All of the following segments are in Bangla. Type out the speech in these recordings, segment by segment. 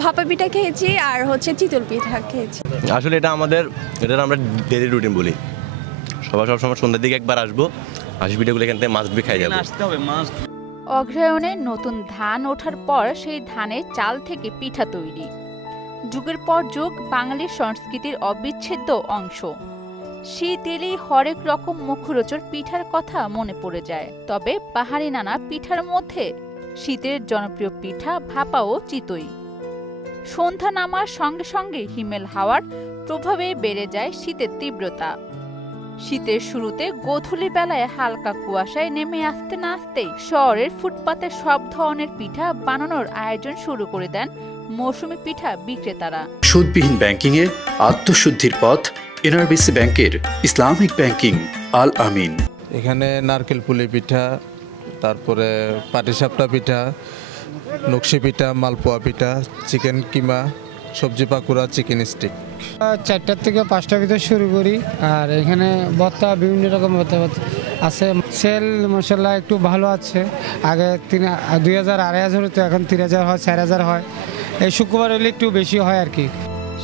ভাপা পিঠা খেয়েছি আর হচ্ছে চিতল পিঠা খেয়েছি। আসলে এটা আমরা ডেইলি রুটিন বলি। সবসময় সন্ধ্যার দিকে একবার আসবো, হাঁসি পিঠাগুলো এখান থেকে মাছ খাই যাবো। অগ্রহায়ণে নতুন ধান ওঠার পর সেই ধানের চাল থেকে পিঠা তৈরি, যুগের পর যুগ বাঙালির সংস্কৃতির অবিচ্ছেদ্য অংশ। শীত এলেই হরেক রকম মুখরোচক পিঠার কথা মনে পড়ে যায়। তবে পাহাড়ি নানা পিঠার মধ্যে শীতের জনপ্রিয় পিঠা ভাপা ও চিতই। সন্ধ্যা নামার সঙ্গে সঙ্গে হিমেল হাওয়ার প্রভাবে বেড়ে যায় শীতের তীব্রতা। শীতের শুরুতে গোধূলি বেলায় হালকা কুয়াশায় নেমে আসতে না আসতেই শহরের ফুটপাতে সব ধরনের পিঠা বানানোর আয়োজন শুরু করে দেন মৌসুমী পিঠা বিক্রেতারা। সুদবিহীন ব্যাংকিং এর আত্মশুদ্ধির পথ এনআরবিসি ব্যাংকের ইসলামিক ব্যাংকিং আল আমিন। এখানে নারকেল পুলি পিঠা, তারপরে পাটিসাপটা পিঠা, নকশি পিঠা, মালপোয়া পিঠা, চিকেন কিমা, সবজি পাকুড়া, চিকেন স্টিক। 4টা থেকে 5টা ভিতরে শুরু করি। আর এখানে ভর্তা বিভিন্ন রকম ভর্তা আছে। সেল মশলা একটু ভালো আছে। আগে 2000 2500 হতো, এখন 3000 হয়, 4000 হয়। এই শুক্রবার হলে একটু বেশি হয় আর কি।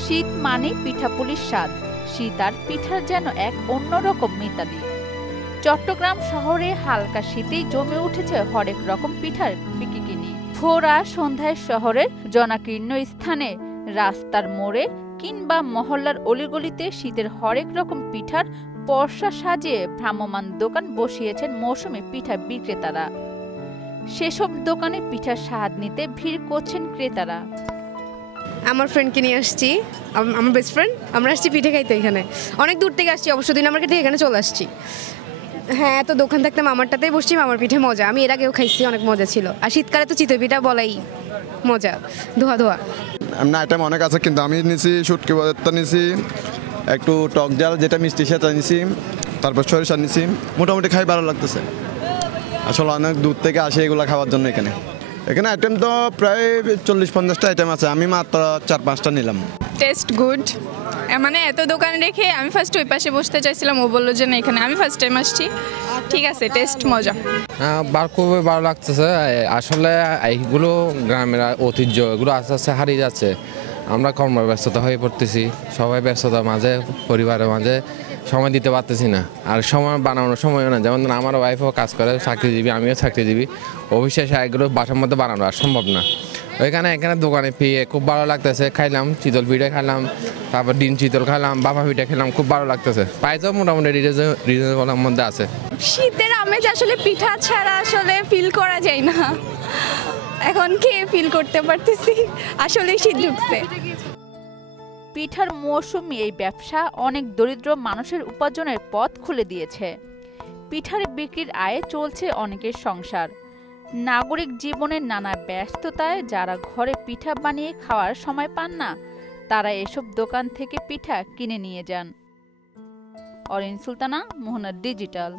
শীত মানে পিঠাপুলির স্বাদ। শীত আর পিঠার যেন এক অন্যরকম মিতালি। চট্টগ্রাম শহরে হালকা শীতেই জমে উঠেছে হরেক রকম পিঠার বিকিকিনি। ভোরা সন্ধ্যায় শহরের জনাকীর্ণ স্থানে, রাস্তার মোড়ে কিংবা মহল্লার অলিগলিতে শীতের হরেক রকম পিঠার পরশা সাজিয়ে ভ্রাম্যমাণ দোকান বসিয়েছেন মৌসুমী পিঠা বিক্রেতারা। সেসব দোকানে পিঠার স্বাদ নিতে ভিড় করছেন ক্রেতারা। আমার ফ্রেন্ডকে নিয়ে আসছি, আমার বেস্ট ফ্রেন্ড। আমরা আসছি পিঠে খাইতে। এখানে অনেক দূর থেকে আসছি, অবশ্য 2 নম্বর থেকে এখানে চলে আসছি। হ্যাঁ, তো দোকান থাকতে মামারটাতেই বসছি। মামার পিঠে মজা, আমি এর আগেও খাইছি, অনেক মজা ছিল। আর শীতকালে তো চিতই পিঠা বলাই মজা, ধোয়া ধোয়া। না, আইটেম অনেক আছে, কিন্তু আমি নিছি শুটকি ভর্তা নিছি, একটু টক জাল যেটা মিষ্টি সেটা নিছি, তারপর সরিষা নিছি। মোটামুটি খাই ভালো লাগতেছে। আসলে অনেক দূর থেকে আসে এগুলো খাওয়ার জন্য। এখানে আইটেম তো প্রায় 40-50টা আইটেম আছে, আমি মাত্র 4-5টা নিলাম। Taste good. মানে এত দোকান রেখে আমি ফার্স্ট ওই পাশে বসতে চাইছিলাম, ও বললো যে না এখানে। আমি ফার্স্ট টাইম আসছি, ঠিক আছে, টেস্ট মজা। খুবই ভালো লাগতেছে। আসলে এইগুলো গ্রামের ঐতিহ্য, এগুলো আস্তে আস্তে হারিয়ে যাচ্ছে। আমরা কর্মব্যস্ততা হয়ে পড়তেছি, সবাই ব্যস্ততার মাঝে, পরিবারের মাঝে সময় দিতে পারতেছি না। আর সময় বানানোর সময়ও না। যেমন আমার ওয়াইফও কাজ করে, চাকরিজীবী, আমিও চাকরিজীবী। অফিসে এগুলো বাসার মধ্যে বানানো আর সম্ভব না। এখানে দোকানে পেয়ে খুব ভালো লাগতেছে। খাইলাম চিতল পিঠা, খাইলাম, তারপর ডিম চিতল খাইলাম, বাবা পিঠা খেলাম, খুব ভালো লাগতেছে। প্রাইসও মোটামুটি রিজনেবলের মধ্যে আছে। শীতের আমেজ আসলে পিঠা ছাড়া আসলে ফিল করা যায় না। এখন খেয়ে ফিল করতে পারতেছি আসলে শীত ঢুকছে। পিঠার মৌসুমি এই ব্যবসা অনেক দরিদ্র মানুষের উপার্জনের পথ খুলে দিয়েছে। পিঠার বিক্রির আয়ে চলছে অনেকের সংসার। নাগরিক জীবনের নানা ব্যস্ততায় যারা ঘরে পিঠা বানিয়ে খাওয়ার সময় পান না, তারা এসব দোকান থেকে পিঠা কিনে নিয়ে যান। অরিন সুলতানা, মোহনা ডিজিটাল।